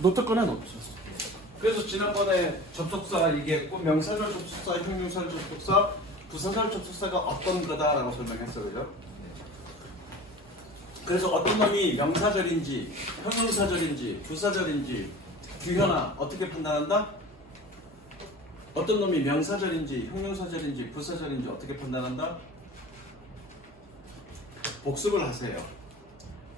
노트 꺼내 놓죠. 그래서 지난번에 접속사 얘기했고 명사절 접속사, 형용사절 접속사, 부사절 접속사가 어떤 거다라고 설명했어요. 그죠? 그래서 어떤 놈이 명사절인지 형용사절인지 부사절인지 규현아 어떻게 판단한다? 어떤 놈이 명사절인지 형용사절인지 부사절인지 어떻게 판단한다? 복습을 하세요.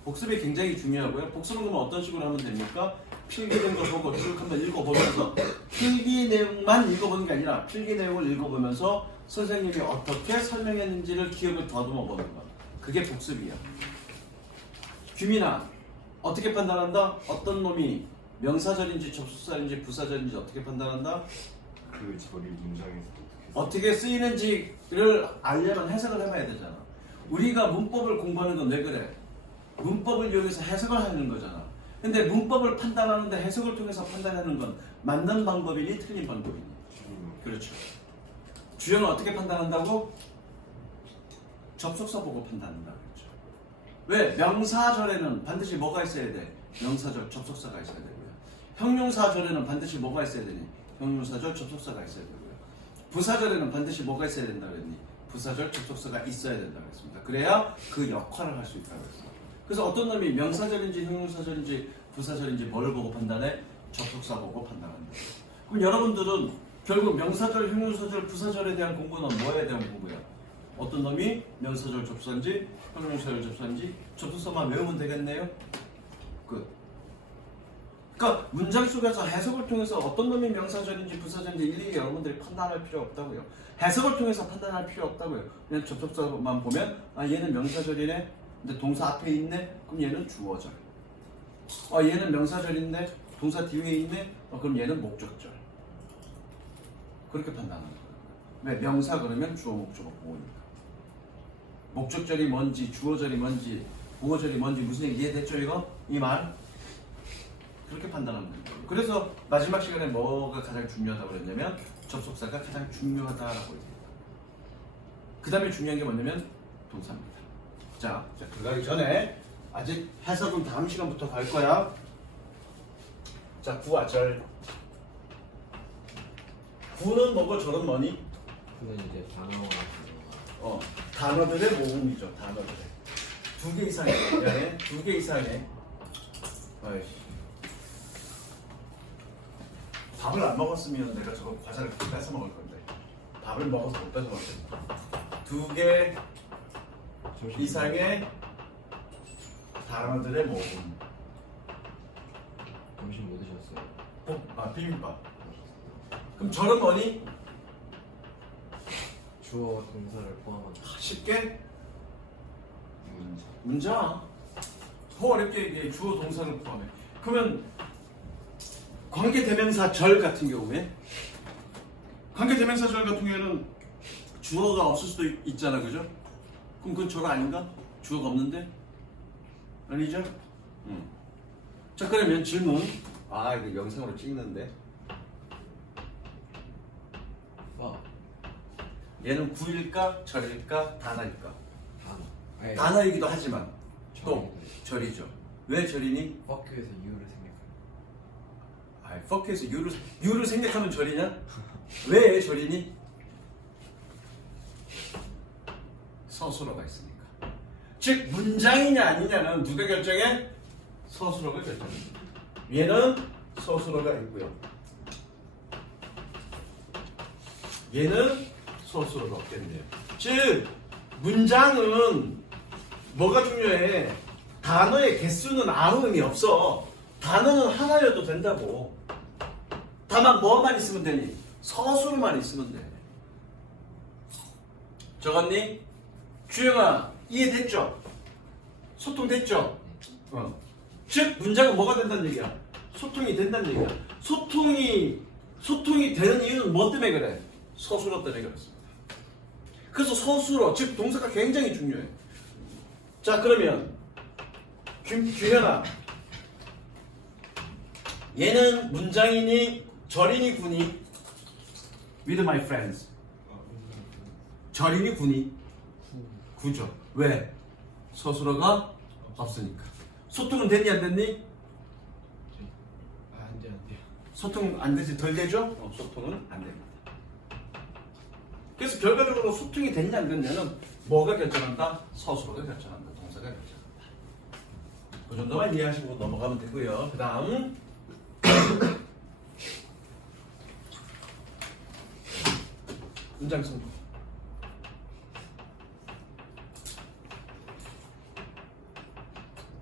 복습이 굉장히 중요하고요. 복습은 그러면 어떤 식으로 하면 됩니까? 필기된 거 보고 쭉 한번 읽어보면서 필기 내용만 읽어보는 게 아니라 필기 내용을 읽어보면서 선생님이 어떻게 설명했는지를 기억을 더듬어 보는 것. 그게 복습이야. 규민아 어떻게 판단한다? 어떤 놈이 명사절인지 접속사인지 부사절인지 어떻게 판단한다? 그 절이 문장에서 어떻게 쓰이는지를 알려면 해석을 해봐야 되잖아. 우리가 문법을 공부하는 건 왜 그래? 문법을 이용해서 해석을 하는 거잖아. 근데 문법을 판단하는데 해석을 통해서 판단하는 건 맞는 방법이니 틀린 방법이니? 그렇죠. 주형을 어떻게 판단한다고? 접속사 보고 판단한다 그랬죠. 왜? 명사절에는 반드시 뭐가 있어야 돼? 명사절 접속사가 있어야 되고요. 형용사절에는 반드시 뭐가 있어야 되니? 형용사절 접속사가 있어야 되고요. 부사절에는 반드시 뭐가 있어야 된다 그랬니? 부사절 접속사가 있어야 된다 그랬습니다. 그래야 그 역할을 할 수 있다고 그랬어요. 그래서 어떤 놈이 명사절인지 형용사절인지 부사절인지 뭘 보고 판단해? 접속사 보고 판단한다. 그럼 여러분들은 결국 명사절, 형용사절, 부사절에 대한 공부는 뭐에 대한 공부야? 어떤 놈이 명사절 접속사인지 형용사절 접속사인지 접속사만 외우면 되겠네요? 끝. 그러니까 문장 속에서 해석을 통해서 어떤 놈이 명사절인지 부사절인지 일일이 여러분들이 판단할 필요 없다고요. 해석을 통해서 판단할 필요 없다고요. 그냥 접속사만 보면 아 얘는 명사절이네. 근데 동사 앞에 있네. 그럼 얘는 주어절. 얘는 명사절인데 동사 뒤에 있네. 그럼 얘는 목적절. 그렇게 판단하는 거예요. 왜? 명사 그러면 주어 목적어 보호니까. 목적절이 뭔지 주어절이 뭔지 보호절이 뭔지 무슨 얘기 이해됐죠 이거? 이 말? 그렇게 판단하면 돼요. 그래서 마지막 시간에 뭐가 가장 중요하다고 그랬냐면 접속사가 가장 중요하다라고 했습니다. 그 다음에 중요한 게 뭐냐면 동사입니다. 자, 들어가기 전에 아직 해석은 다음 시간부터 갈 거야. 자, 구와절. 구는 뭐고 절은 뭐니? 그건 이제 단어와 단어들의 모음이죠. 단어들의. 2개 이상해. 미안해. 2개 이상해. 아이씨. 밥을 안 먹었으면 내가 저거 과자를 뺏어 먹을 건데 밥을 먹어서 못 뺏어 먹겠다. 2개 이상의 단어들의 모음. 점심 뭐 드셨어요? 비빔밥. 그럼 절은 뭐니? 주어 동사를 포함한 쉽게 문장. 더 어렵게 얘기해. 주어 동사를 포함해. 그러면 관계대명사 절 같은 경우에 관계대명사 절 같은 경우에는 주어가 없을 수도 있잖아, 그죠? 그럼 그건 절 아닌가? 주어가 없는데? 아니죠? 자, 그러면 질문. 이거 영상으로 찍는데. 얘는 구일까, 절일까, 단어일까? 단어. 단어이기도 하지만 또 절이. 절이죠. 왜 절이니? 퍼큐에서 이유를 생각해요. 퍼크에서 유를 생각하면 절이냐? 왜 절이니? 서술어가 있으니까. 즉 문장이냐 아니냐는 누가 결정해? 서술어가 결정합니다. 얘는 서술어가 있고요. 얘는 서술어가 없겠네요. 즉 문장은 뭐가 중요해? 단어의 개수는 아무 의미 없어. 단어는 하나여도 된다고. 다만 뭐만 있으면 되니? 서술만 있으면 돼. 적었니? 주영아 이해됐죠? 소통됐죠? 즉 문장은 뭐가 된다는 얘기야? 소통이 된다는 얘기야. 소통이 되는 이유는 뭐 때문에 그래? 서술어 때문에 그렇습니다. 그래서 서술어 즉 동사가 굉장히 중요해. 자 그러면 규현아 얘는 문장이니 절이니 구니? With my friends. 절이니 구니? 구죠. 왜? 서술어가 없으니까. 소통은 됐니 안 됐니? 소통 안 되지? 덜 되죠? 소통은 안 됩니다. 그래서 결과적으로 소통이 됐냐 안 됐냐는 뭐가 결정한다? 서술어가 결정한다. 동사가 결정한다. 그 정도만 이해하시고 넘어가면 되고요. 그 다음 문장 성분.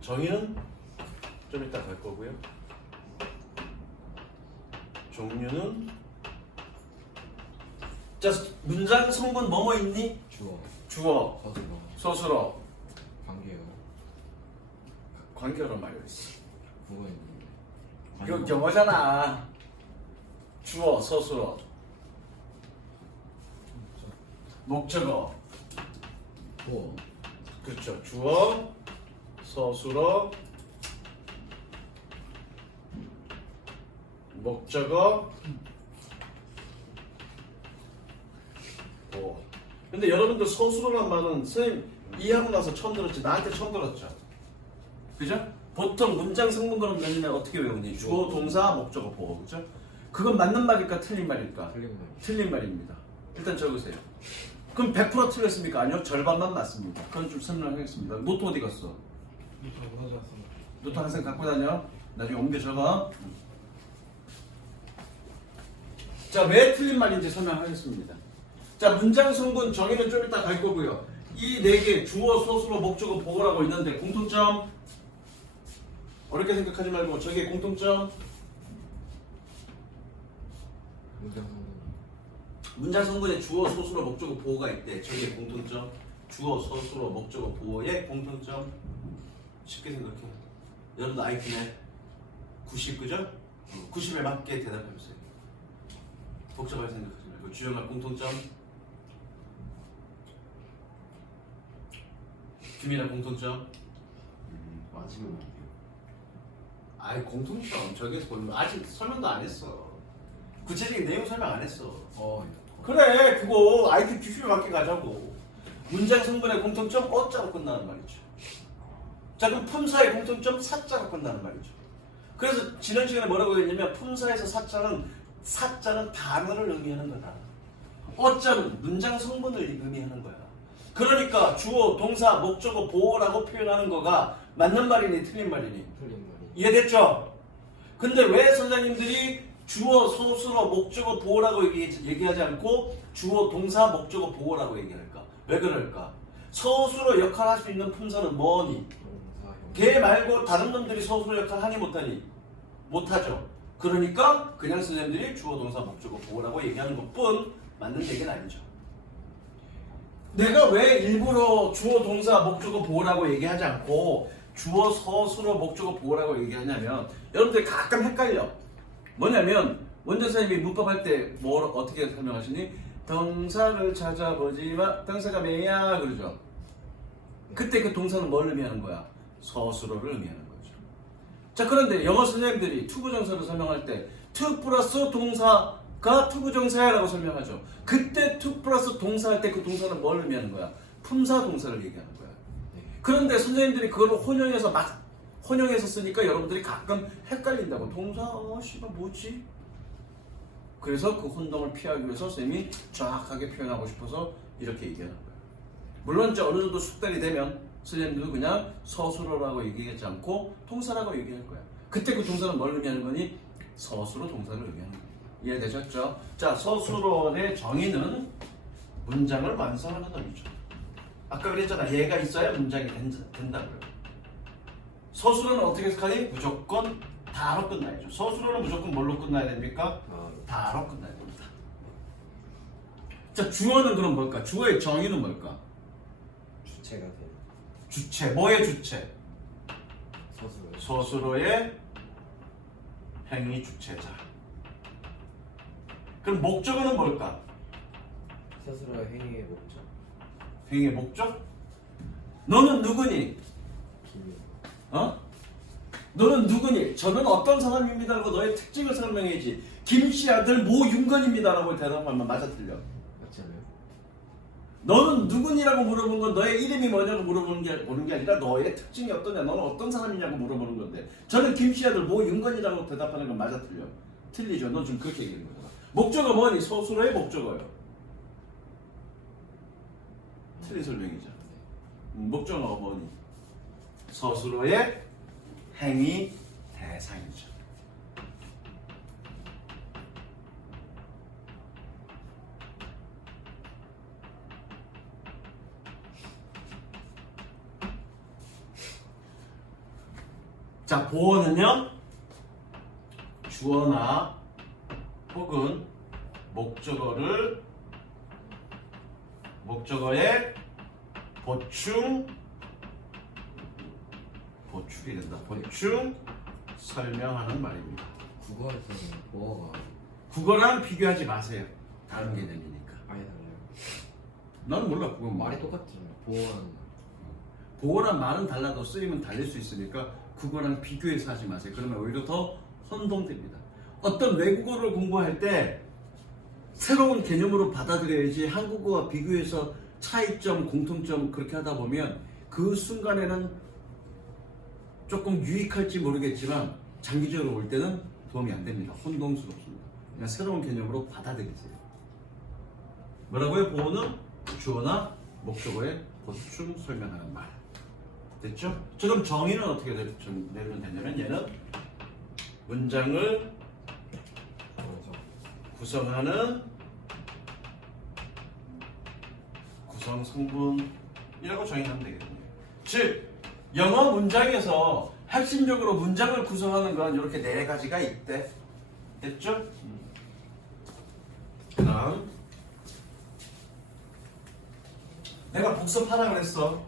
정의는 좀 이따 갈 거고요. 종류는 자 문장 성분 뭐뭐 있니? 주어. 주어, 서술어. 서술어, 관계어. 관계어로 말했어. 부가 있는데. 이거 영어잖아. 주어, 서술어, 목적어. 부어. 그렇죠. 주어, 서술어, 목적어, 보어. 근데 여러분들 서술어란 말은 선생님 이해하고 나서 처음 들었지. 나한테 처음 들었죠. 그죠? 보통 문장 성분으로 맨날 어떻게 외우니? 주어, 동사, 목적어, 보어. 그죠? 그건 맞는 말일까 틀린 말일까? 틀린 말. 틀린 말입니다. 일단 적으세요. 그럼 100% 틀렸습니까? 아니요. 절반만 맞습니다. 그건 좀 설명하겠습니다. 노트 어디 갔어? 노트 항상 갖고 다녀. 나중에 옮겨 적어. 자, 왜 틀린 말인지 설명하겠습니다. 자, 문장 성분 정의는 좀 이따 갈 거고요. 이 네 개 주어, 서술어, 목적어, 보어라고 있는데 공통점 어렵게 생각하지 말고 저기에 공통점 문장 성분. 문장 성분에 주어, 서술어, 목적어, 보어가 있대. 저기에 공통점 주어, 서술어, 목적어, 보어의 공통점 쉽게 생각해. 여러분도 IQ네 90 그죠? 90에 맞게 대답해주세요. 복잡하게 생각하지 말고 주요한 공통점 규민의 공통점 맞으면 안 돼요. 아이 공통점 저기서 보면 아직 설명도 안 했어. 구체적인 내용 설명 안 했어. 그래 그거 IQ 90에 맞게 가자고. 문장 성분의 공통점 어자로 끝나는 말이죠. 자 그럼 품사의 공통점 사자로 끝나는 말이죠. 그래서 지난 시간에 뭐라고 했냐면 품사에서 사자는 단어를 의미하는 거다. 어자는 문장 성분을 의미하는 거야. 그러니까 주어, 동사, 목적어, 보어라고 표현하는 거가 맞는 말이니 틀린 말이니? 틀린 말이. 이해됐죠? 근데 왜 선생님들이 주어, 서술어, 목적어, 보어라고 얘기하지 않고 주어, 동사, 목적어, 보어라고 얘기할까? 왜 그럴까? 서술어 역할 할 수 있는 품사는 뭐니? 동사 형. 걔 말고 다른 놈들이 서술어 역할 하니 못하니? 못하죠. 그러니까 그냥 선생님들이 주어, 동사, 목적어, 보어라고 얘기하는 것뿐 맞는 얘기는 아니죠. 내가 왜 일부러 주어, 동사, 목적어, 보어라고 얘기하지 않고 주어, 서술어, 목적어, 보어라고 얘기하냐면 여러분들이 가끔 헷갈려. 뭐냐면 원전 선생님이 문법 할 때 뭘 어떻게 설명하시니? 동사를 찾아보지마. 동사가 뭐야? 그러죠. 그때 그 동사는 뭘 의미하는 거야? 서술어를 의미하는 거죠. 자 그런데 영어 선생님들이 투부정사를 설명할 때 to 플러스 동사가 투부정사야 라고 설명하죠. 그때 to 플러스 동사 할 때 그 동사는 뭘 의미하는 거야? 품사 동사를 얘기하는 거야. 그런데 선생님들이 그걸 혼용해서 쓰니까 여러분들이 가끔 헷갈린다고. 동사 씨발 뭐지? 그래서 그 혼동을 피하기 위해서 선생님이 정확하게 표현하고 싶어서 이렇게 얘기하는 거예요. 물론 이제 어느 정도 숙달이 되면 선생님들도 그냥 서술어라고 얘기하지 않고 동사라고 얘기할 거야. 그때 그 동사는 뭘 의미하는 거니? 서술어 동사를 의미하는 거야. 이해되셨죠? 자, 서술어의 정의는 문장을 완성하는 놈이죠. 아까 그랬잖아. 얘가 있어야 문장이 된다고요. 서술어는 어떻게 생각하니? 무조건 다로 끝나야죠. 서술어는 무조건 뭘로 끝나야 됩니까? 다로 끝나야 됩니다. 자, 주어는 그럼 뭘까? 주어의 정의는 뭘까? 주체가 돼. 주체. 뭐의 주체? 서술어. 서술어의 행위 주체자. 그럼 목적어는 뭘까? 서술어의 행위의 목적. 행위의 목적? 너는 누구니? 비밀. 어? 너는 누구니? 저는 어떤 사람입니다라고 너의 특징을 설명해야지. 김씨 아들 모윤건입니다라고 대답하면 맞아 틀려. 맞지 않아요? 너는 누구니라고 물어보는 건 너의 이름이 뭐냐고 물어보는 게 아니라 너의 특징이 어떠냐, 너는 어떤 사람이냐고 물어보는 건데 저는 김씨 아들 모윤건이라고 대답하는 건 맞아 틀려. 틀리죠. 넌 좀 그렇게 얘기하는 거잖아. 목적어 뭐니? 서술어의 목적어요. 틀린 설명이죠. 목적어가 뭐니? 서술어의 행위 대상이죠. 자, 보어는요, 주어나 혹은 목적어의 보충이 된다. 보충 설명하는 말입니다. 국어에서는 보어가 국어랑 비교하지 마세요. 다른 개념이니까. 아예 달라요. 난 몰라. 그건 말이 똑같잖아요. 보어는 보어랑 말은 달라도 쓰임은 달릴 수 있으니까 국어랑 비교해서 하지 마세요. 그러면 오히려 더 혼동됩니다. 어떤 외국어를 공부할 때 새로운 개념으로 받아들여야지 한국어와 비교해서 차이점, 공통점 그렇게 하다 보면 그 순간에는 조금 유익할지 모르겠지만 장기적으로 볼 때는 도움이 안 됩니다. 혼동스럽습니다. 그냥 새로운 개념으로 받아들이세요. 뭐라고요? 보어는 주어나 목적어의 보충 설명하는 말. 됐죠? 지금 정의는 어떻게 내면 되냐면 얘는 문장을 구성하는 구성 성분이라고 정의하면 되거든요. 즉 영어 문장에서 핵심적으로 문장을 구성하는 건 이렇게 4가지가 있대. 됐죠? 그다음 내가 복습하라 그랬어.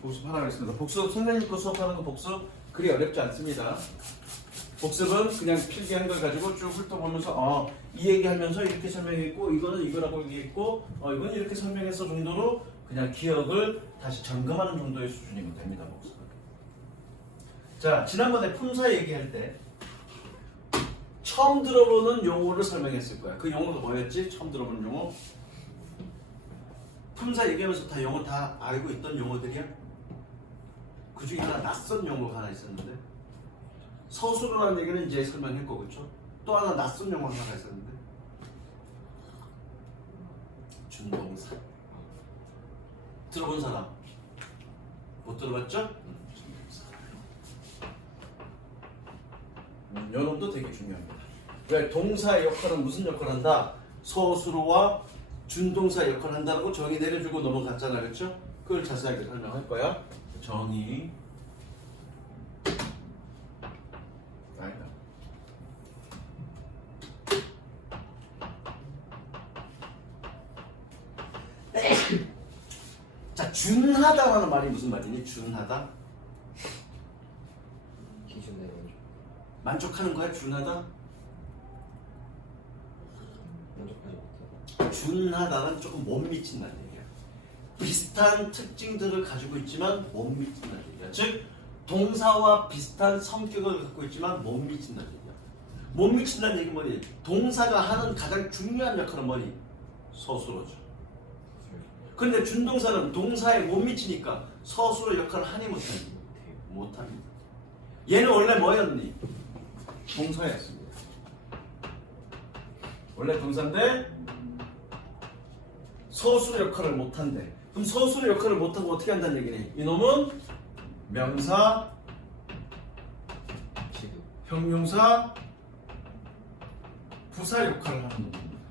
복습하라 그랬습니다. 복습 선생님 거 수업하는 거 복습 그리 어렵지 않습니다. 복습은 그냥 필기한 걸 가지고 쭉 훑어보면서 이 얘기하면서 이렇게 설명했고 이거는 이거라고 얘기했고 이건 이렇게 설명했어 정도로 그냥 기억을 다시 점검하는 정도의 수준이면 됩니다. 복습은. 자, 지난번에 품사 얘기할 때 처음 들어보는 용어를 설명했을 거야. 그 용어가 뭐였지? 처음 들어보는 용어? 품사 얘기하면서 다 용어 다 알고 있던 용어들이야? 그 중에 하나 낯선 용어가 하나 있었는데 서술어라는 얘기는 이제 설명했고 그렇죠? 또 하나 낯선 용어 하나가 있었는데 준동사. 들어본 사람? 못 들어봤죠? 준동사. 요 놈도 되게 중요합니다. 왜 동사의 역할은 무슨 역할을 한다? 서술어와 준동사 역할을 한다는 거 정의 내려주고 넘어갔잖아, 그렇죠? 그걸 자세하게 설명할 거야. 정의. 아니다. 자, 준하다라는 말이 무슨 말이니? 준하다? 기준 내려오죠. 만족하는 거야? 준하다? 만족하지 못하고. 준하다는 조금 못 미친다는 얘기야. 비슷한 특징들을 가지고 있지만 못 미친다는 얘기야. 즉 동사와 비슷한 성격을 갖고 있지만 못 미친다는 얘기야. 못 미친다는 얘기는 뭐니? 동사가 하는 가장 중요한 역할은 뭐니? 서술어죠. 그런데 준동사는 동사에 못 미치니까 서술어 역할을 하니 못하니? 못합니다. 얘는 원래 뭐였니? 동사였습니다. 원래 동사인데 서술어 역할을 못한대. 그럼 서술어 역할을 못하고 어떻게 한다는 얘기니? 이놈은 명사, 지금 형용사, 부사 역할을 하는 놈입니다.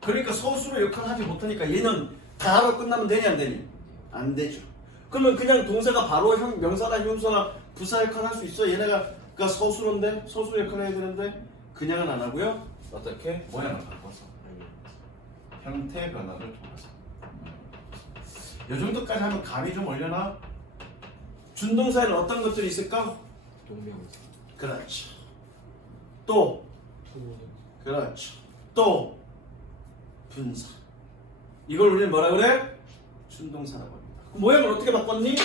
그러니까 서술어 역할을 하지 못하니까 얘는 다로 끝나면 되니 안 되니? 안 되죠. 그러면 그냥 동사가 바로 명사나 형용사나 부사 역할을 할 수 있어? 얘네가 그러니까 서술어인데 서술어 역할을 해야 되는데 그냥은 안 하고요. 어떻게? 모양을 바꿔서 형태 변화를 통해서 이 정도까지 하면 감이 좀 올려나? 준동사에는 어떤 것들이 있을까? 동명사. 그렇죠. 또 그렇죠. 또 분사. 이걸 우리는 뭐라 그래? 준동사라고 합니다. 그럼 모양을 어떻게 바꿨니?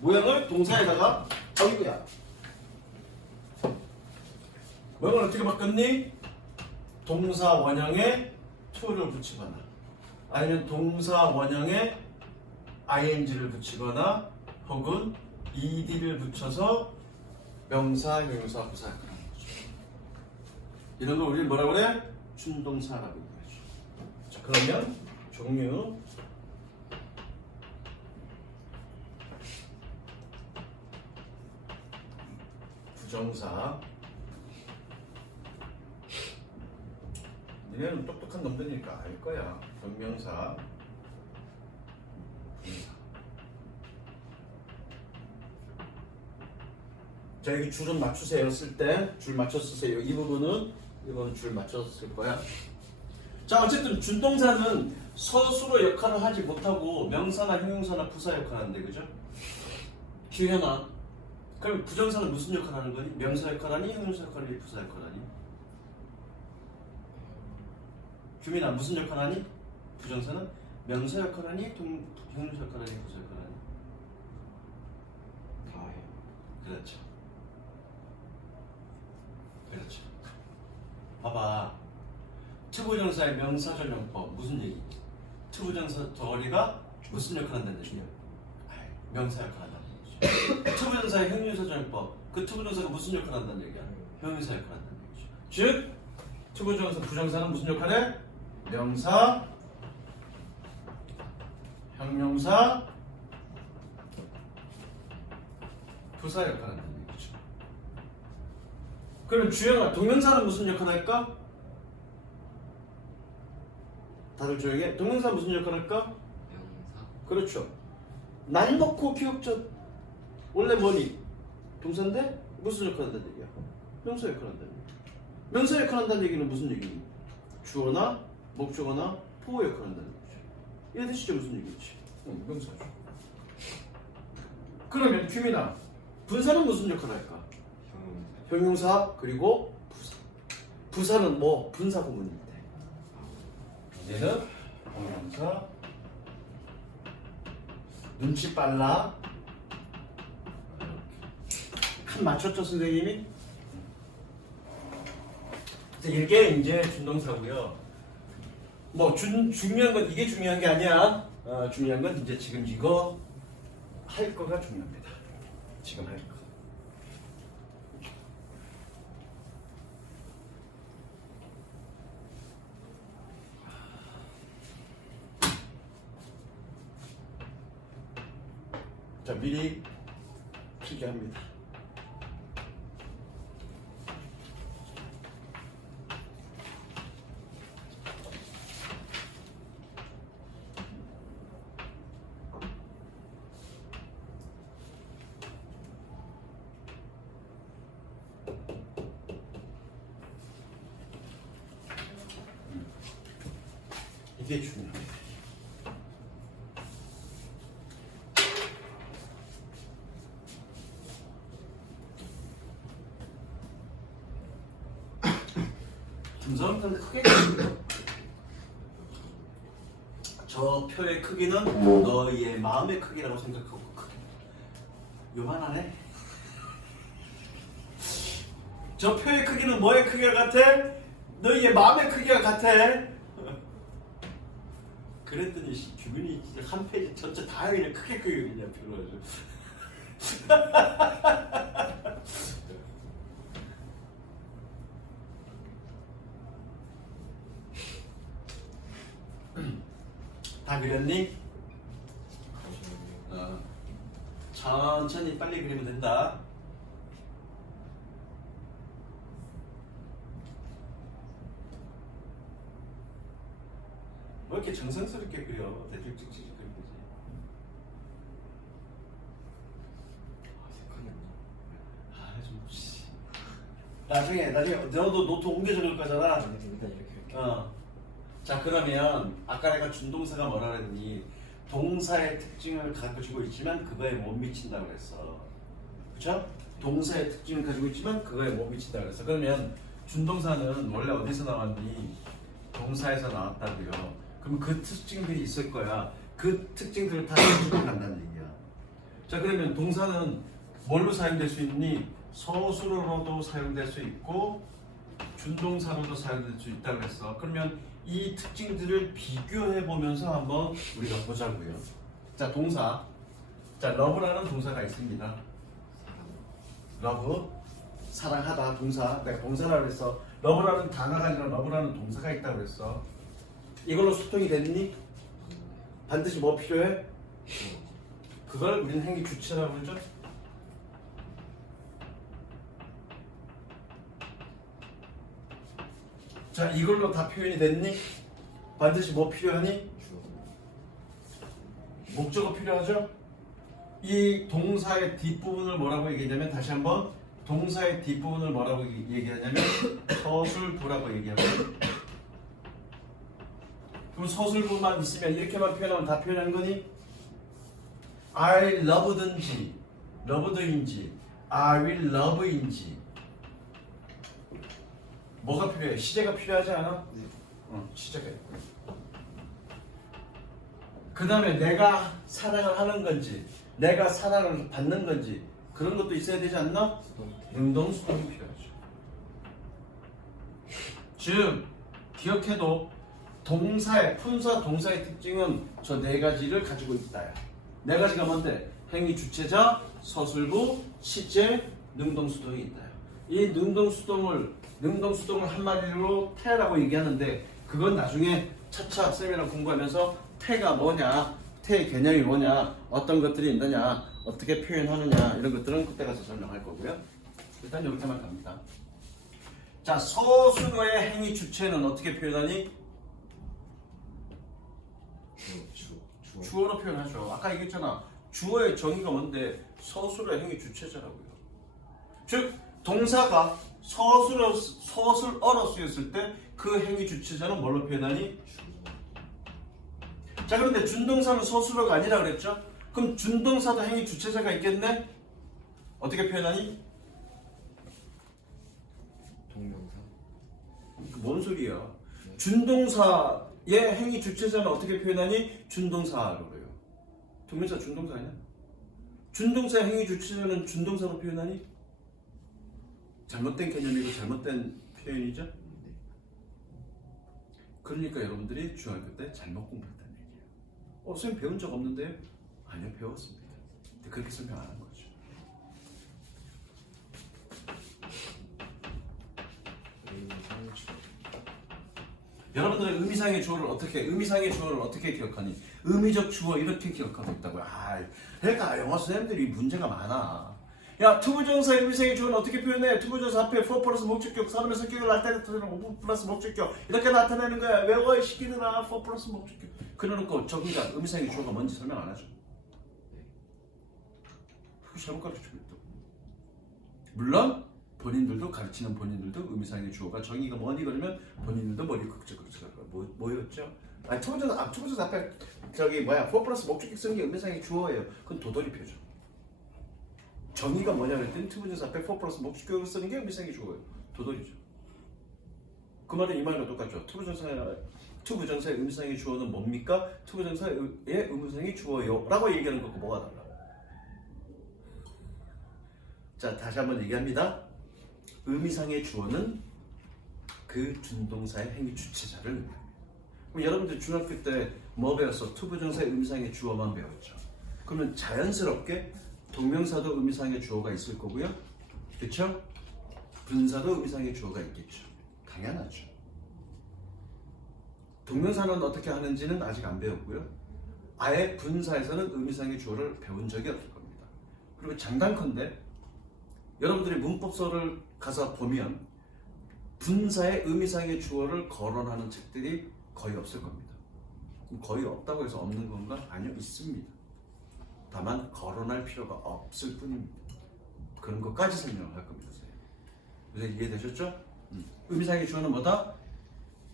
모양을 동사에다가 어이구야. 모양을 어떻게 바꿨니? 동사 원형에 to를 붙이거나 아니면 동사 원형에 ing를 붙이거나 혹은 ed를 붙여서 명사, 형용사, 부사 역할을 하는 거죠. 이런 걸 우리는 뭐라고 그래? 준동사라고 그러죠. 자, 그러면 종류 부정사. 니네는 똑똑한 놈들이니까 알 거야. 변명사, 분사. 자, 여기 줄은 맞추세요. 쓸 때 줄 맞춰 쓰세요. 이 부분은 이거는 줄 맞춰서 쓸 거야. 자, 어쨌든 준동사는 서술어 역할을 하지 못하고 명사나 형용사나 부사 역할을 하는데, 그죠? 규현아, 그럼 부정사는 무슨 역할을 하는 거니? 명사 역할하니? 형용사 역할하니? 부사 역할하니? 규민아, 무슨 역할하니? 부정사는 명사 역할하니? 형용사 역할하니? 부사 역할하니? 다 해요. 그렇죠. 그렇죠. 봐봐. 투부정사의 명사전용법 무슨 얘기? 투부정사 덩어리가 무슨 역할을 한다는 얘기야? 명사 역할을 한다는 얘기죠. 투부정사의 형용사전용법, 그 투부정사가 무슨 역할을 한다는 얘기야? 형용사 역할을 한다는 얘기죠. 즉 투부정사 부정사는 무슨 역할을 해? 명사, 형용사, 부사 역할을 한다는 얘기죠. 그럼 주영아, 동명사는 무슨 역할을 할까? 다들 조용해. 동명사 무슨 역할을 할까? 명사. 그렇죠. 난 넣고 기억전. 원래 뭐니? 동사인데 무슨 역할을 한다는 얘기야? 명사 역할을 한다는 얘기야. 명사 역할을 한다는 얘기는 무슨 얘기니? 주어나 목적어나 보호 역할을 한다는 얘기죠. 이해되시죠? 무슨 얘기인지? 명사죠. 그러면 규민아, 분사는 무슨 역할을 할까? 형용사. 형용사 그리고 부사. 부사는 뭐? 분사 구문인데. 얘는 형용사. 눈치 빨라. 칸 맞췄죠, 선생님이? 이게 이제 준동사고요. 뭐 중요한 건 이게 중요한 게 아니야. 중요한 건 이제 지금 이거 할 거가 중요합니다. 지금 할 거. 자, 미리 필기합니다. 이게 중요합니다. 분석은 크게 저 표의 크기는 너희의 마음의 크기라고 생각하고 크게 요만하네. 저 표의 크기는 뭐의 크기가 같아? 너희의 마음의 크기가 같아. 그랬더니 주민이 한 페이지 전체 다 그냥 크게 그냥 표를 다 그렸니? 천천히 빨리 그리면 된다. 뭐 이렇게 정성스럽게 그려? 대충 찍찍 그리면 되지. 색깔이 없나? 좀 나중에 너도 노트 옮겨 적을 거잖아. 일단 이렇게. 자, 그러면 아까 내가 준동사가 뭐라 그랬니? 동사의 특징을 가지고 있지만 그거에 못 미친다고 그랬어. 그쵸? 동사의 특징을 가지고 있지만 그거에 못 미친다고 그랬어. 그러면 준동사는 원래 어디서 나왔니? 동사에서 나왔다고요. 그럼 그 특징들이 있을 거야. 그 특징들을 다 가지고 간다는 얘기야. 자, 그러면 동사는 뭘로 사용될 수 있니? 서술어로도 사용될 수 있고 준동사로도 사용될 수 있다고 그랬어. 그러면 이 특징들을 비교해 보면서 한번 우리가 보자고요. 자, 동사. 자, 러브라는 동사가 있습니다. 러브, 사랑하다 동사. 내가 동사라고 그랬어. 러브라는 단어가 아니라 러브라는 동사가 있다고 그랬어. 이걸로 소통이 됐니? 반드시 뭐 필요해? 그걸 우리는 행위 주체라고 그러죠. 자, 이걸로 다 표현이 됐니? 반드시 뭐 필요하니? 목적어 필요하죠? 이 동사의 뒷부분을 뭐라고 얘기하냐면, 다시 한번 동사의 뒷부분을 뭐라고 얘기하냐면 서술부라고 얘기합니다. 그럼 서술부만 있으면 이렇게만 표현하면 다 표현하는 거니? I love든지 loved인지 I will love인지 뭐가 필요해? 시제가 필요하지 않아? 시제가 있고, 그 다음에 내가 사랑을 하는 건지 내가 사랑을 받는 건지 그런 것도 있어야 되지 않나? 능동수동이 필요하죠. 즉 기억해도 동사의 품사 동사의 특징은 저 네 가지를 가지고 있다. 네 가지가 뭔데? 행위 주체자, 서술부, 시제, 능동수동이 있다. 이 능동수동을 한마디로 태라고 얘기하는데, 그건 나중에 차차 쌤이랑 공부하면서 태가 뭐냐, 태의 개념이 뭐냐, 어떤 것들이 있느냐, 어떻게 표현하느냐, 이런 것들은 그때 가서 설명할 거고요. 일단 여기까지만 갑니다. 자, 서술어의 행위 주체는 어떻게 표현하니? 주어로 표현하죠. 아까 얘기했잖아. 주어의 정의가 뭔데? 서술어의 행위 주체자라고요. 즉 동사가 서술어로 쓰였을 때 그 행위 주체자는 뭘로 표현하니? 자, 그런데 준동사는 서술어가 아니라 그랬죠? 그럼 준동사도 행위 주체자가 있겠네? 어떻게 표현하니? 동명사. 뭔 소리야? 준동사의 행위 주체자는 어떻게 표현하니? 준동사로 그래요. 동명사 준동사 아니야? 준동사의 행위 주체자는 준동사로 표현하니? 잘못된 개념이고 잘못된 표현이죠? 그러니까 여러분들이 중학교 때 잘못 공부했다는 얘기예요. 선생님 배운 적 없는데요? 아니요, 배웠습니다. 근데 그렇게 설명 안 한 거죠. 여러분들은 의미상의 주어를 어떻게 기억하니? 의미적 주어 이렇게 기억하고 있다고요. 그러니까 영어 선생님들이 문제가 많아. 야, 투부정사의 의미상의 주어는 어떻게 표현해? 투부정사 앞에 for 플러스 목적격, 사람의 성격을 나타내는 오브 플러스 목적격 이렇게 나타내는 거야. 외워야 시키느라 for 플러스 목적격. 그래놓고 저기가 의미상의 주어가 뭔지 설명 안 하죠. 그거 잘못 가르쳐주고 있다고. 물론 본인들도 가르치는 본인들도 의미상의 주어가 정의가 뭐니 그러면 본인들도 머리 극적극적하고 뭐였죠? 투부정사 앞에 for 플러스 목적격 쓰는 게 의미상의 주어예요. 그건 도돌이표죠. 정의가 뭐냐 그랬더니 투부정사 앞에 for 플러스 목적격을 쓰는 게 의미상의 주어예요. 도돌이죠. 그 말은 이 말과 똑같죠. 투부정사의 의미상의 주어는 뭡니까? 투부정사의 의미상의 주어요 라고 얘기하는 것과 뭐가 달라? 자, 다시 한번 얘기합니다. 의미상의 주어는 그 준동사의 행위 주체자를 의미합니다. 그럼 여러분들 중학교 때 뭐 배웠어? 투부정사의 의미상의 주어만 배웠죠. 그러면 자연스럽게 동명사도 의미상의 주어가 있을 거고요. 그렇죠? 분사도 의미상의 주어가 있겠죠. 당연하죠. 동명사는 어떻게 하는지는 아직 안 배웠고요. 아예 분사에서는 의미상의 주어를 배운 적이 없을 겁니다. 그리고 장단컨대 여러분들이 문법서를 가서 보면 분사의 의미상의 주어를 거론하는 책들이 거의 없을 겁니다. 거의 없다고 해서 없는 건가? 아니요, 있습니다. 다만 거론할 필요가 없을 뿐입니다. 그런 것까지 설명을 할 겁니다. 그래서 이해되셨죠? 의미상의 주어는 뭐다?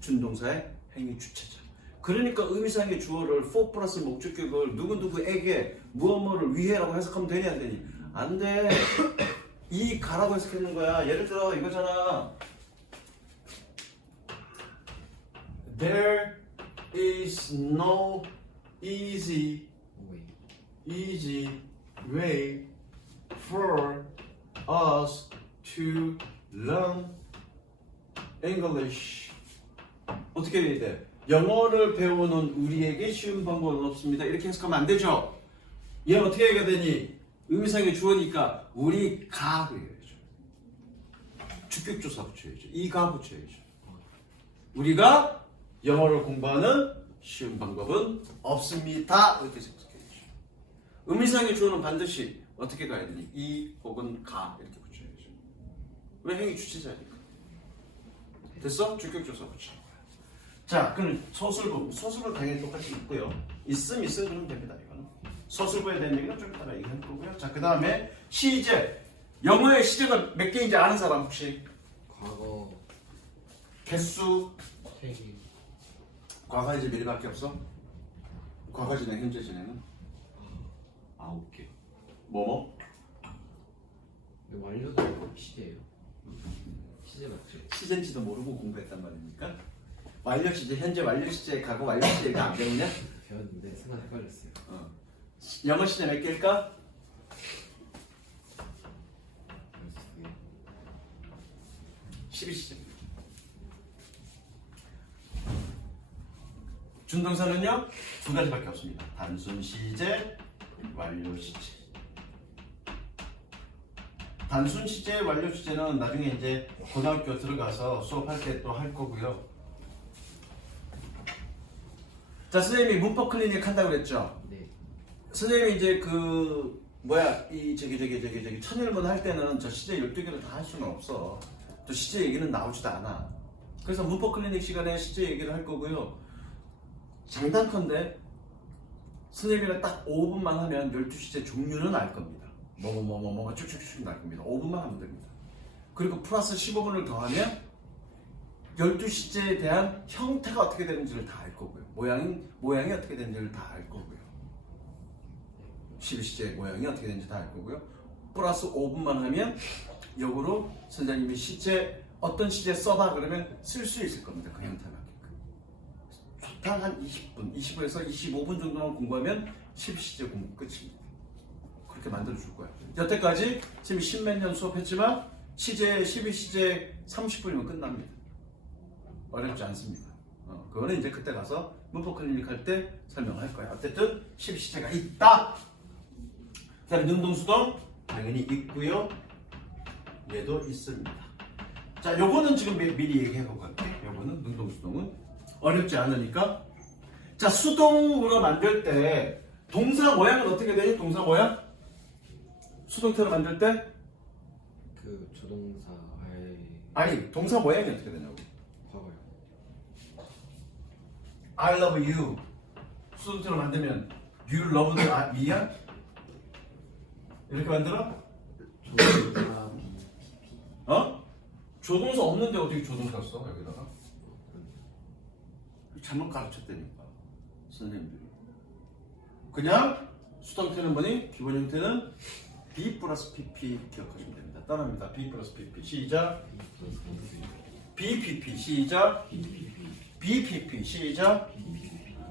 준동사의 행위 주체자. 그러니까 의미상의 주어를 for 플러스 목적격을 누구누구에게 무엇뭐를 위해라고 해석하면 되니 안 되니? 안 돼. 이 가라고 해석하는 거야. 예를 들어 이거잖아. There is no easy way for us to learn English. 어떻게 해야 돼? 영어를 배우는 우리에게 쉬운 방법은 없습니다. 이렇게 해석하면 안 되죠? 얘는 어떻게 해야 되니? 의미상의 주어니까 우리가 해야죠. 주격조사 붙여야죠. 이가 붙여야죠. 우리가 영어를 공부하는 쉬운 방법은 없습니다. 이렇게 생각해야죠. 의미상의 주어는 반드시 어떻게 가야 되니? 이 혹은 가 이렇게 붙여야죠. 왜 행위 주체자니까. 됐어? 주격조사 붙여. 자, 그럼 서술부 당연히 똑같이 있고요. 있음 그러면 됩니다. 이거는 서술부에 대한 얘기는 좀 이따가 얘기할 거고요. 자, 그 다음에 시제. 영어의 시제가 몇 개인지 아는 사람 혹시? 과거 개수. 세기 과거 이제 몇 개밖에 없어? 과거 진행, 현재 진행은 9개. 뭐뭐? 완료도 시제예요. 시제 맞죠? 시제인지도 모르고 공부했단 말입니까? 완료 시제, 현재 완료 시제, 과거 완료 시제가 안 배우냐? 배웠는데 순간 헷갈렸어요. 영어 시제 몇 개일까? 그래서 12시제입니다. 준동사는요? 두 가지밖에 없습니다. 단순 시제, 완료 시제. 단순 시제, 완료 시제는 나중에 이제 고등학교 들어가서 수업할 때 또 할 거고요. 자, 선생님이 문법 클리닉 한다고 그랬죠? 네. 선생님이 이제 저기 천일문 할 때는 저 시제 12개를 다 할 수는 없어. 또 시제 얘기는 나오지도 않아. 그래서 문법 클리닉 시간에 시제 얘기를 할 거고요. 장단컨대 선생님이랑 딱 5분만 하면 12시제 종류는 알 겁니다. 뭐가 쭉쭉쭉 날 겁니다. 5분만 하면 됩니다. 그리고 플러스 15분을 더하면 12시제에 대한 형태가 어떻게 되는지를 다 알 거고요. 모양이 어떻게 되는지를 다 알 거고요. 12시제 모양이 어떻게 되는지 다 알 거고요. 플러스 5분만 하면 역으로 선생님이 시제 어떤 시제 써봐 그러면 쓸 수 있을 겁니다. 그 형태 맞게끔. 좋다 한 20분에서 25분 정도만 공부하면 12시제 공부 끝입니다. 그렇게 만들어 줄 거야. 여태까지 지금 10몇 년 수업했지만 시제 12시제 30분이면 끝납니다. 어렵지 않습니다. 그거는 이제 그때 가서 문법 클리닉 할 때 설명할 거예요. 어쨌든 12시제가 있다. 그다음에 능동수동 당연히 있고요. 얘도 있습니다. 자, 요거는 지금 미리 얘기해 볼 건데, 요거는 능동수동은 어렵지 않으니까. 자, 수동으로 만들 때 동사 모양은 어떻게 되니? 동사 모양? 수동태로 만들 때? 그 조동사 아니, 동사 모양이 어떻게 되냐고. 과거요. I love you. 수동태로 만들면 you love me야? 이렇게 만들어? 조동사 어? 조동사 없는데 어떻게 조동사 써 여기다가? 잘못 가르쳤다니까 선생님들이. 그냥 수동태는 뭐니? 기본 형태는 B 플러스 PP 기억하시면 됩니다. 따라합니다. B 플러스 PP 시작. BPP 시작. BPP 시작.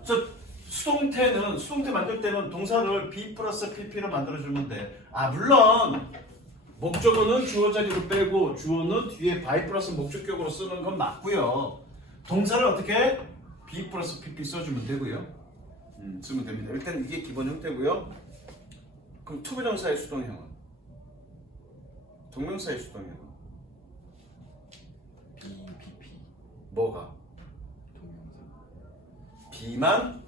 저 수동태 만들 때는 동사를 B 플러스 PP로 만들어주면 돼. 물론 목적어는 주어 자리로 빼고 주어는 뒤에 by 플러스 목적격으로 쓰는 건 맞고요. 동사를 어떻게 B 플러스 PP 써주면 되고요. 쓰면 됩니다. 일단 이게 기본 형태고요. 그럼 투부정사의 수동형은? 동명사의 수동형은? BPP 뭐가? 동명사. B만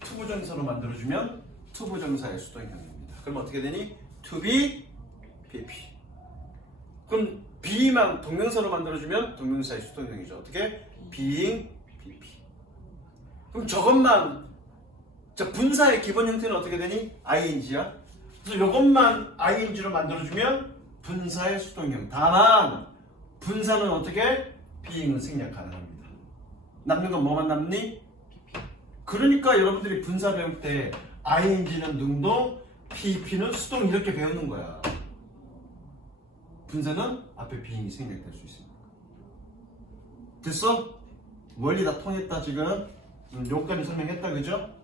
투부정사로 만들어주면 투부정사의 수동형입니다. 그럼 어떻게 되니? To be, PP. 그럼 B만 동명사로 만들어주면 동명사의 수동형이죠. 어떻게? Being, PP. 그럼 저것만 자, 분사의 기본 형태는 어떻게 되니? ing야. 그래서 이것만 ing로 만들어주면 분사의 수동형. 다만 분사는 어떻게? being은 생략 가능합니다. 남는 건 뭐만 남니? 그러니까 여러분들이 분사 배울 때 ing는 능동, pp는 수동 이렇게 배우는 거야. 분사는 앞에 being이 생략될 수 있습니다. 됐어? 원리 다 통했다 지금? 여기까지 설명했다 그죠?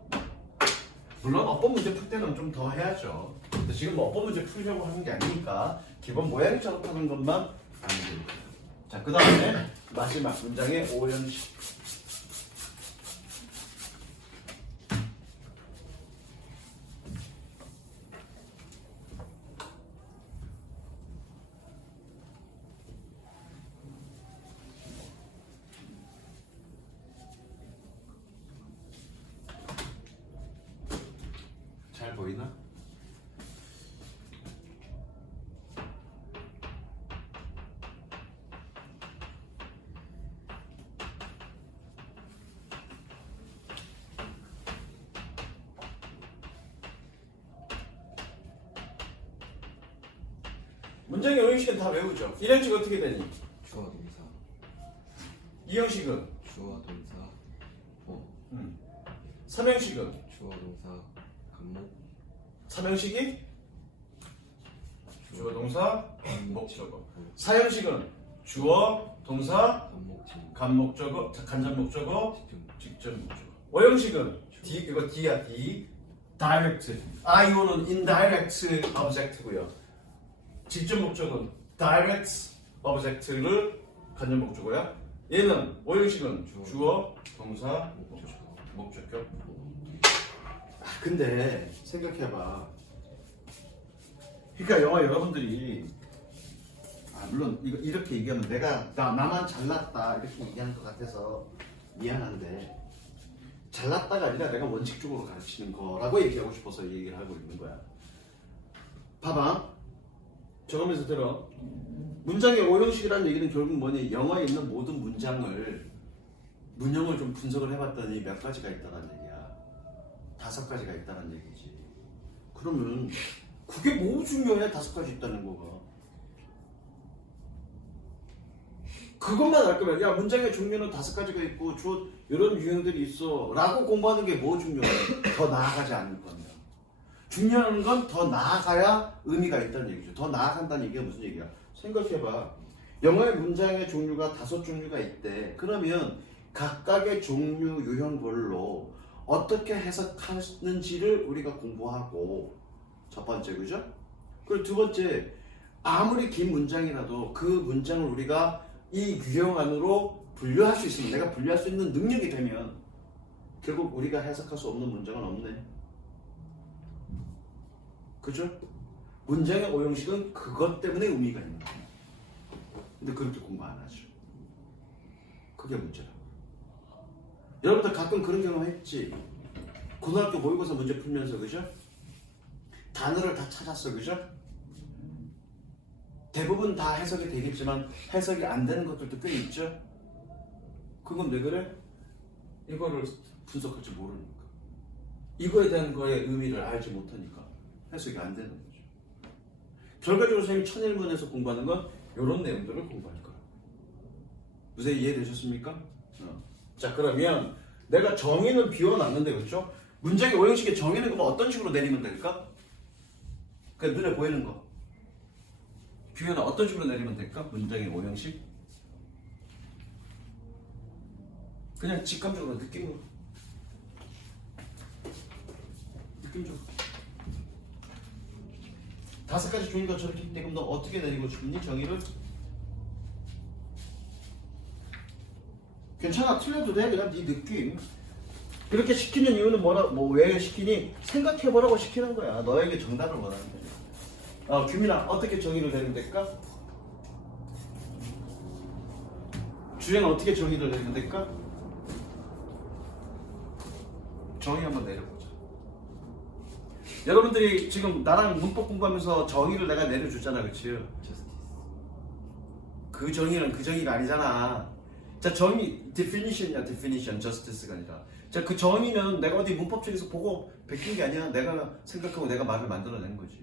물론 어법 문제 풀 때는 좀 더 해야죠. 근데 지금 뭐 어법 문제 풀려고 하는 게 아니니까 기본 모양이 작업하는 것만 하면 됩니다. 자, 그 다음에 마지막 문장의 오형식. 문장의 오형식은 다 외우죠. 1형식 어떻게 되니? 주어 동사 2형식은? 주어 동사 3형식은? 주어 동사 간목 3형식이? 주어 동사 목적어. 어, 4형식은? 주어 동사 간목 진 간목적어 간접 목적어 직접 직접 목적어. 5형식은? D 이거 D야 D. direct. IO는 indirect object고요. 직접 목적은 direct object를 간접 목적어야. 얘는 5형식은 주어 동사 목적격. 근데 생각해봐. 그러니까 영화 여러분들이 물론 이렇게 얘기하면 나만 잘났다 이렇게 얘기하는 것 같아서 미안한데 잘났다가 아니라 내가 원칙적으로 가르치는 거라고 얘기하고 싶어서 이 얘기를 하고 있는 거야. 봐봐. 적으면서 들어. 문장의 오형식이라는 얘기는 결국 뭐니? 영어에 있는 모든 문형을 좀 분석을 해봤더니 몇 가지가 있다는 얘기야. 5가지가 있다는 얘기지. 그러면 그게 뭐 중요해? 5가지 있다는 거가. 그것만 알 거면 야 문장의 종류는 5가지가 있고 주어 이런 유형들이 있어 라고 공부하는 게 뭐 중요해? 더 나아가지 않을 거면. 중요한 건 더 나아가야 의미가 있다는 얘기죠. 더 나아간다는 얘기가 무슨 얘기야? 생각해봐. 영어의 문장의 종류가 5종류가 있대. 그러면 각각의 종류 유형별로 어떻게 해석하는지를 우리가 공부하고 첫 번째 그죠? 그리고 두 번째 아무리 긴 문장이라도 그 문장을 우리가 이 유형 안으로 분류할 수 있으면 내가 분류할 수 있는 능력이 되면 결국 우리가 해석할 수 없는 문장은 없네. 그죠? 문장의 오형식은 그것 때문에 의미가 있는 거야. 근데 그렇게 공부 안 하죠. 그게 문제라고. 여러분들 가끔 그런 경험 했지? 고등학교 모의고사 문제 풀면서 그죠? 단어를 다 찾았어 그죠? 대부분 다 해석이 되겠지만 해석이 안 되는 것들도 꽤 있죠? 그건 왜 그래? 이거를 분석할 줄 모르니까. 이거에 대한 거의 의미를 알지 못하니까 해석이 안 되는 거죠. 결과적으로 선생님 천일문에서 공부하는 건 이런 내용들을 공부할 거예요. 무슨 이해되셨습니까? 자 그러면 내가 정의는 비워놨는데 그렇죠? 문장의 오형식의 정의는 그럼 어떤 식으로 내리면 될까? 그 눈에 보이는 거. 규현은 어떤 식으로 내리면 될까? 문장의 오형식? 그냥 직감적으로 느낌으로. 느낌적으로. 5가지 종류가 저렇게 있는데 그럼 너 어떻게 내리고 싶니? 정의를? 괜찮아. 틀려도 돼. 그냥 네 느낌. 이렇게 시키는 이유는 왜 시키니? 생각해보라고 시키는 거야. 너에게 정답을 원하는 거야. 규민아, 어떻게 정의를 내리면 될까? 주행 어떻게 정의를 내리면 될까? 정의 한번 내려보자. 여러분들이 지금 나랑 문법 공부하면서 정의를 내가 내려줬잖아, 그치? 저스티스 그 정의는 그 정의가 아니잖아. 자, 정의, definition이야, definition, justice가 아니라. 자, 그 정의는 내가 어디 문법책에서 보고 베낀 게 아니야. 내가 생각하고 내가 말을 만들어낸 거지.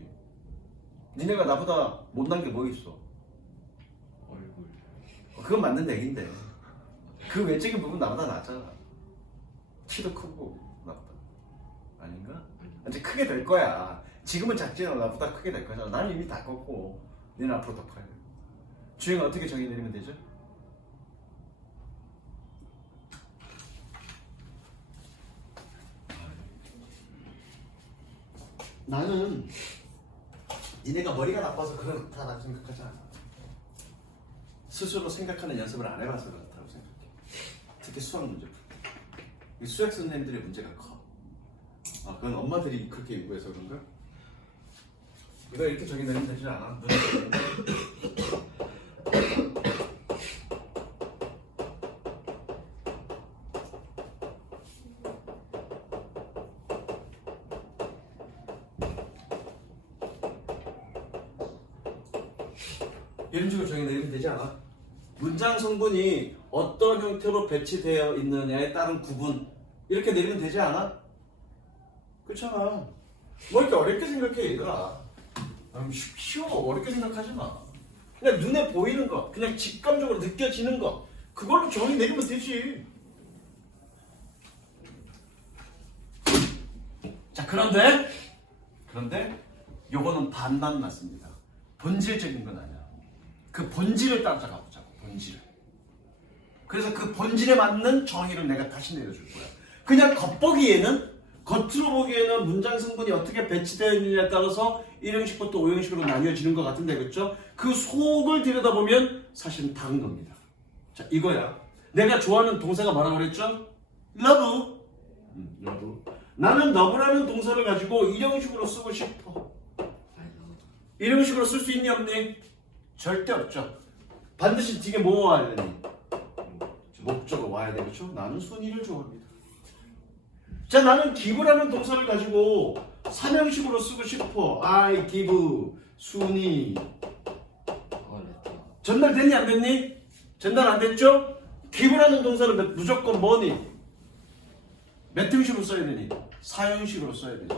니네가 나보다 못난 게 뭐 있어? 얼굴 그건 맞는 얘기인데 그 외적인 부분 나보다 낫잖아. 키도 크고 나보다. 아닌가? 이제 크게 될 거야. 지금은 작지만 나보다 크게 될 거잖아. 나는 이미 다 컸고 니는 앞으로 더 커야 돼. 주행은 어떻게 정의 내리면 되죠? 나는 니네가 머리가 나빠서 그렇다고 생각하지 않아. 스스로 생각하는 연습을 안 해봐서 그렇다고 생각해. 특히 수학 문제 풀 때. 수학 선생님들의 문제가 커. 그건 엄마들이 그렇게 요구해서 그런가? 이거 이렇게 정의 내리면 되지 않아? 이런 식으로 정의 내리면 되지 않아? 문장 성분이 어떤 형태로 배치되어 있느냐에 따른 구분 이렇게 내리면 되지 않아? 그렇잖아. 뭐 이렇게 어렵게 생각해 얘들아. 쉬워. 어렵게 생각하지 마. 그냥 눈에 보이는 거, 그냥 직감적으로 느껴지는 거, 그걸로 정의 내리면 되지. 자, 그런데 요거는 반만 맞습니다. 본질적인 건 아니야. 그 본질을 따라가 보자고. 본질을. 그래서 그 본질에 맞는 정의를 내가 다시 내려줄 거야. 그냥 겉으로 보기에는 문장 성분이 어떻게 배치되어 있느냐에 따라서 1형식부터 5형식으로 나뉘어지는 것 같은데, 그렇죠? 그 속을 들여다보면 사실은 다른 겁니다. 자, 이거야. 내가 좋아하는 동사가 뭐라고 그랬죠? love. love. 나는 love라는 동사를 가지고 1형식으로 쓰고 싶어. 1형식으로 쓸 수 있니 없니? 절대 없죠. 반드시 뒤에 뭐 와야 되니? 목적어 와야 되겠죠? 나는 순위를 좋아합니다. 자, 나는 give라는 동사를 가지고 3형식으로 쓰고 싶어. I give, 순위. 레터. 전달됐니 안 됐니? 전달 안 됐죠? give라는 동사는 무조건 뭐니? 몇 형식으로 써야 되니? 4형식으로 써야 되니?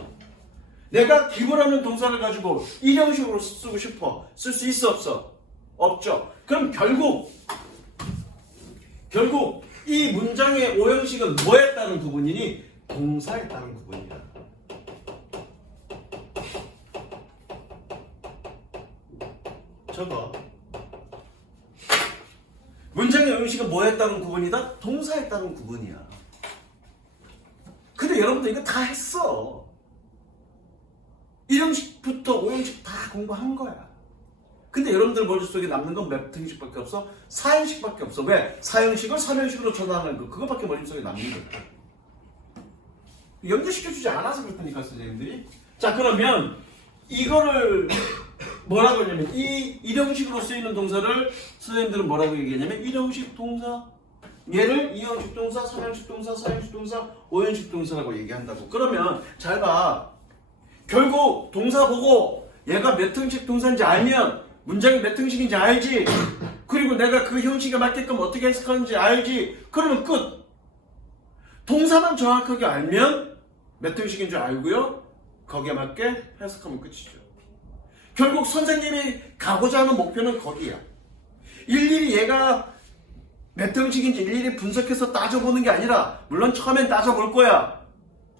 내가 give라는 동사를 가지고 1형식으로 쓰고 싶어. 쓸 수 있어 없어? 없죠. 그럼 결국 이 문장의 5형식은 뭐에 따른 구분이니? 동사에 따른 구분이야. 적어. 문장의 5형식은 뭐에 따른 구분이다? 동사에 따른 구분이야. 근데 여러분들 이거 다 했어. 1형식부터 5형식 다 공부한 거야. 근데 여러분들 머릿속에 남는 건 몇 형식밖에 없어? 4형식밖에 없어. 왜? 4형식을 3형식으로 전환하는 거, 그거밖에 머릿속에 남는 거야. 연결시켜주지 않아서 그렇다니까, 선생님들이. 자, 그러면 이거를 뭐라고 하냐면, 이 1형식으로 쓰이는 동사를 선생님들은 뭐라고 얘기하냐면 1형식 동사, 얘를 2형식 동사, 3형식 동사, 4형식 동사, 5형식 동사라고 얘기한다고. 그러면 잘 봐. 결국 동사 보고 얘가 몇 형식 동사인지 알면 문장이 몇 형식인지 알지. 그리고 내가 그 형식에 맞게끔 어떻게 해석하는지 알지. 그러면 끝. 동사만 정확하게 알면 몇 형식인 줄 알고요. 거기에 맞게 해석하면 끝이죠. 결국 선생님이 가고자 하는 목표는 거기야. 일일이 얘가 몇 형식인지 일일이 분석해서 따져보는 게 아니라, 물론 처음엔 따져볼 거야.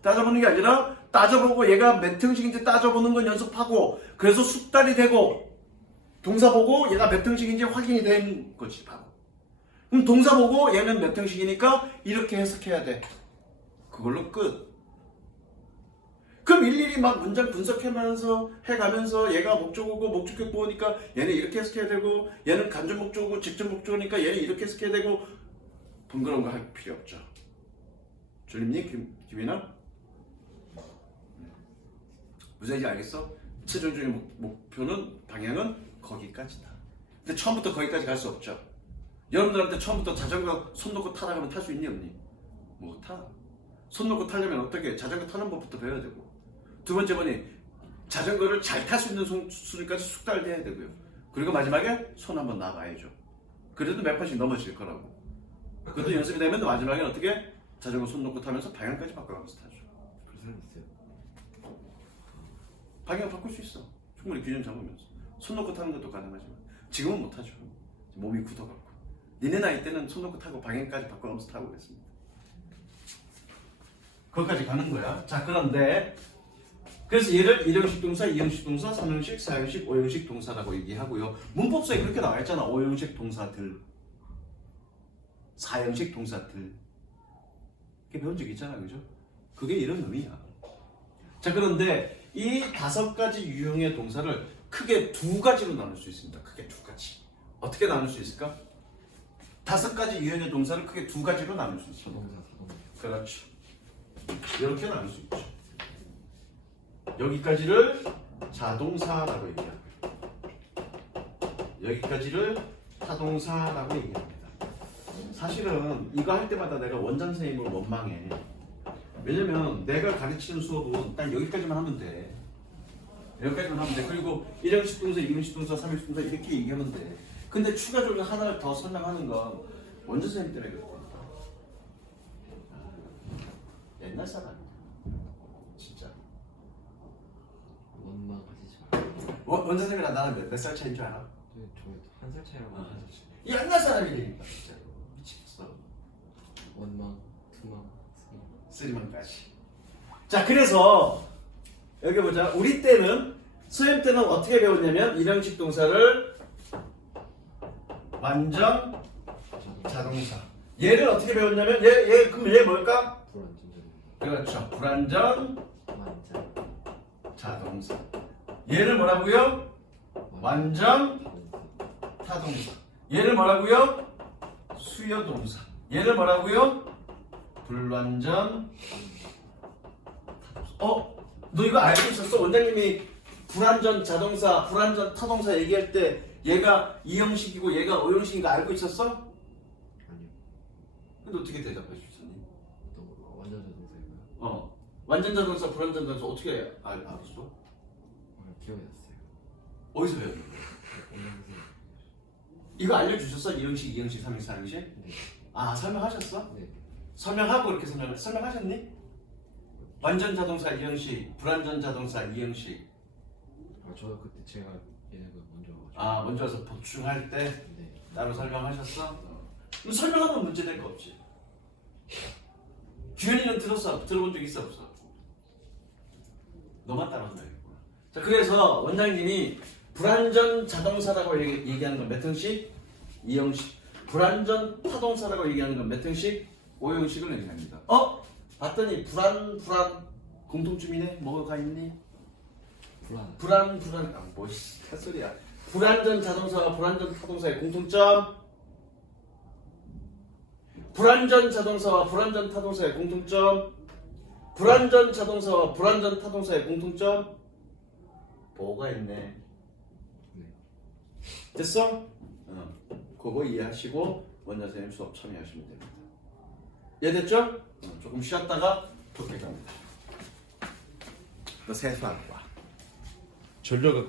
따져보는 게 아니라 따져보고 얘가 몇 형식인지 따져보는 건 연습하고, 그래서 숙달이 되고, 동사 보고 얘가 몇 형식인지 확인이 된 거지 바로. 그럼 동사 보고 얘는 몇 형식이니까 이렇게 해석해야 돼. 그걸로 끝. 그럼 일일이 막 문장 분석하면서 해가면서 얘가 목적어고 목적격 보니까 얘는 이렇게 해석해야 되고, 얘는 간접 목적어고 직접 목적어니까 얘는 이렇게 해석해야 되고, 번거로운 거 할 필요 없죠. 졸립니? 김이나? 무슨 얘기인지 알겠어? 최종적인 목표는, 방향은 거기까지다. 근데 처음부터 거기까지 갈 수 없죠. 여러분들한테 처음부터 자전거 손 놓고 타라 하면 탈 수 있니 없니? 못 타. 손 놓고 타려면 어떻게? 자전거 타는 법부터 배워야 되고, 두 번째 번이 자전거를 잘 탈 수 있는 수준까지 숙달돼야 되고요. 그리고 마지막에 손 한번 놔봐야죠. 그래도 몇 번씩 넘어질 거라고. 그것도 연습이 되면 마지막에 어떻게? 자전거 손 놓고 타면서 방향까지 바꿔가면서 타죠. 그런 사람 있어요. 방향 바꿀 수 있어. 충분히 균형 잡으면서. 손 놓고 타는 것도 가능하지만 지금은 못하죠. 몸이 굳어갖고. 니네 나이 때는 손 놓고 타고 방향까지 바꿔가면서 타고 그랬습니다. 거기까지 가는 거야. 자, 그런데 그래서 얘를 1형식 동사, 2형식 동사, 3형식, 4형식, 5형식 동사라고 얘기하고요. 문법서에 그렇게 나와 있잖아. 5형식 동사들, 4형식 동사들. 그게 배운 적 있잖아, 그죠? 그게 이런 의미야. 자, 그런데 이 5가지 유형의 동사를 크게 2가지로 나눌 수 있습니다. 크게 2가지. 어떻게 나눌 수 있을까? 5가지 유형의 동사를 크게 2가지로 나눌 수 있습니다. 자동사, 사동사. 그렇죠. 이렇게 나눌 수 있죠. 여기까지를 자동사라고 얘기합니다. 여기까지를 타동사라고 얘기합니다. 사실은 이거 할 때마다 내가 원장 선생님을 원망해. 왜냐면 내가 가르치는 수업은 딱 여기까지만 하면 돼. 여기까지만 하면 돼. 그리고 1형식 동사, 2형식 동사, 3형식 동사 이렇게 얘기하면 돼. 근데 추가적으로 하나를 더 설명하는 건 원장 선생님 때문에 그렇다. 옛날 사람이야. 진짜. 원망하시지 말고. 원장 선생님이랑 나는 몇 살 차이인 줄 알아? 저희도 한 살 차이라고 하셨죠. 옛날 사람이니까 진짜 미치겠어. 원망, 투망, 쓰리만까지. 자, 그래서 여기 보자. 우리 때는 수행 때는 어떻게 배웠냐면 일형식 동사를 완전 자동사. 얘를 어떻게 배웠냐면 그럼 얘 뭘까? 불안전전. 그렇죠. 불완전 완전. 자동사. 얘를 뭐라고요? 완전 타동사. 얘를 뭐라고요? 수요동사. 얘를 뭐라고요? 불완전. 너 이거 알고 있었어? 원장님이 불완전 자동사, 불완전 타동사 얘기할 때 얘가 이형식이고 얘가 오형식인 거 알고 있었어? 아니요. 근데 어떻게 대답해 주셨니? 또 완전 자동사인가요? 완전 자동사, 불완전 자동사 어떻게 알았어? 기억이 났어요. 어디서 배웠는 거야? 원장님. 이거 알려주셨어? 이형식, 이형식, 삼형식, 사형식? 네. 아, 설명하셨어? 네. 설명하고 이렇게 설명하셨니? 완전 자동사 이형식, 불완전 자동사 이형식. 저 그때 제가 얘네가 먼저 와가지고. 아, 먼저 와서 보충할 때 네. 따로 설명하셨어? 그럼 설명하면 문제 될 거 없지. 규현이는 들어본 적 있어 없어? 너만 따라서 되겠구나. 자, 그래서 원장님이 불완전 자동사라고 얘기하는 건 몇 형식? 2형식. 불완전 타동사라고 얘기하는 건 몇 형식? 5형식을 얘기합니다. 봤더니 불안 공통점이네. 뭐가 있니? 불안. 뭐지? 헛소리야. 불완전 자동사와 불완전 타동사의 공통점. 불완전 자동사와 불완전 타동사의 공통점. 불완전 자동사와 불완전 타동사의 공통점. 뭐가 있네. 네. 됐어? 그거 이해하시고 원장 선생님 수업 참여하시면 됩니다. 이해됐죠? 조금 쉬었다가 독해 갑니다. 너 세수하고 와. 졸려가